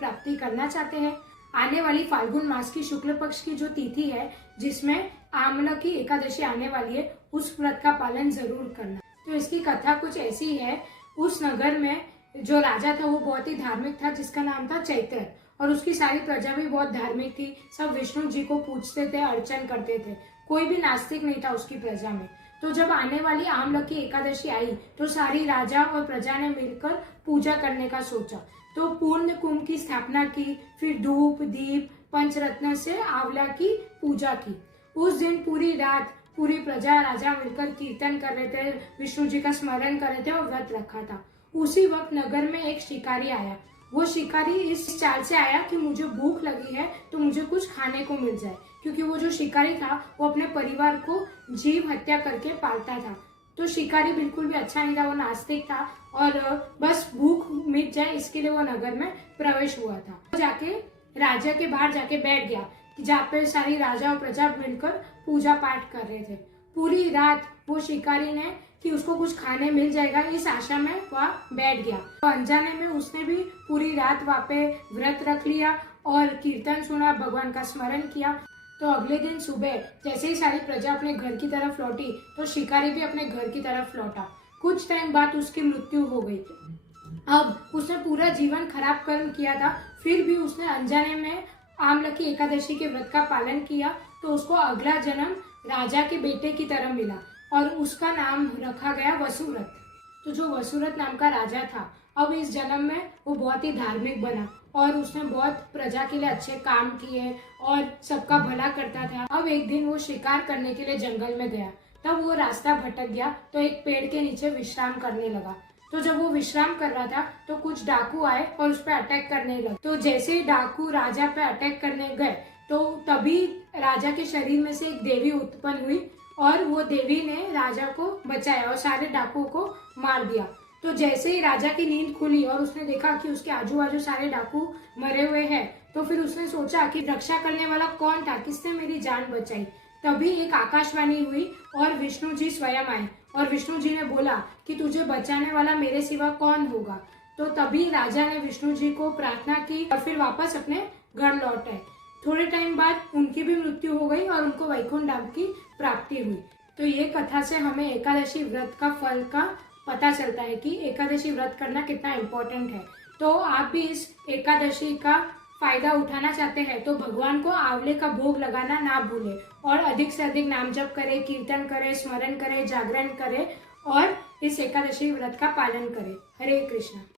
प्राप्ति करना चाहते हैं। आने वाली फाल्गुन मास की शुक्ल पक्ष की जो तिथि है, जिसमें आमला की एकादशी आने वाली है, उस व्रत का पालन जरूर करना। तो इसकी कथा कुछ ऐसी है। उस नगर में जो राजा था वो बहुत ही धार्मिक था, जिसका नाम था चैत्र, और उसकी सारी प्रजा भी बहुत धार्मिक थी। सब विष्णु जी को पूजते थे, अर्चन करते थे। कोई भी नास्तिक नहीं था उसकी प्रजा में। तो जब आने वाली आमला की एकादशी आई तो सारी राजा और प्रजा ने मिलकर पूजा करने का सोचा। तो पूर्ण कुंभ की स्थापना की, फिर धूप दीप पंचरत्न से आंवला की पूजा की। उस दिन पूरी रात पूरी प्रजा राजा मिलकर कीर्तन कर रहे थे, विष्णु जी का स्मरण कर रहे थे और व्रत रखा था। उसी वक्त नगर में एक शिकारी आया। वो शिकारी इस चाल से आया कि मुझे भूख लगी है तो मुझे कुछ खाने को मिल जाए, क्योंकि वो जो शिकारी था वो अपने परिवार को जीव हत्या करके पालता था। तो शिकारी बिल्कुल भी अच्छा नहीं था, वो नास्तिक था और बस भूख मिट जाए इसके लिए वो नगर में प्रवेश हुआ था। जाके राजा के बाहर जाके बैठ गया, जहाँ पे सारी राजा और प्रजा मिलकर पूजा पाठ कर रहे थे। पूरी रात वो शिकारी ने कि उसको कुछ खाने मिल जाएगा इस आशा में वह बैठ गया। तो अनजाने में उसने भी पूरी रात वहाँ पे व्रत रख लिया और कीर्तन सुना, भगवान का स्मरण किया। तो अगले दिन सुबह जैसे ही सारी प्रजा अपने घर की तरफ लौटी तो शिकारी भी अपने घर की तरफ लौटा। कुछ टाइम बाद उसकी मृत्यु हो गई। अब उसने पूरा जीवन खराब कर्म किया था, फिर भी उसने अनजाने में आमला की एकादशी के व्रत का पालन किया, तो उसको अगला जन्म राजा के बेटे की तरह मिला और उसका नाम रखा गया वसुरथ। तो जो वसुरथ नाम का राजा था, अब इस जन्म में वो बहुत ही धार्मिक बना और उसने बहुत प्रजा के लिए अच्छे काम किए और सबका भला करता था। अब एक दिन वो शिकार करने के लिए जंगल में गया। तब वो रास्ता भटक गया तो एक पेड़ के नीचे विश्राम करने लगा। तो जब वो विश्राम कर रहा था तो कुछ डाकू आए और उस पर अटैक करने लगे। तो जैसे ही डाकू राजा पे अटैक करने गए तो तभी राजा के शरीर में से एक देवी उत्पन्न हुई और वो देवी ने राजा को बचाया और सारे डाकुओं को मार दिया। तो जैसे ही राजा की नींद खुली और उसने देखा कि उसके आजू बाजू सारे डाकू मरे हुए हैं, तो फिर उसने सोचा कि रक्षा करने वाला कौन था, किसने मेरी जान बचाई। तभी एक आकाशवाणी हुई और विष्णु जी स्वयं आए और विष्णु जी ने बोला कि तुझे बचाने वाला मेरे सिवा कौन होगा। तो तभी राजा ने विष्णु जी को प्रार्थना की और फिर वापस अपने घर लौट आए। थोड़े टाइम बाद उनकी भी मृत्यु हो गई और उनको वैकुंठ धाम की प्राप्ति हुई। तो ये कथा से हमें एकादशी व्रत का फल का पता चलता है कि एकादशी व्रत करना कितना इम्पोर्टेंट है। तो आप भी इस एकादशी का फायदा उठाना चाहते हैं तो भगवान को आंवले का भोग लगाना ना भूले और अधिक से अधिक नाम जप करें, कीर्तन करें, स्मरण करें, जागरण करें और इस एकादशी व्रत का पालन करें। हरे कृष्णा।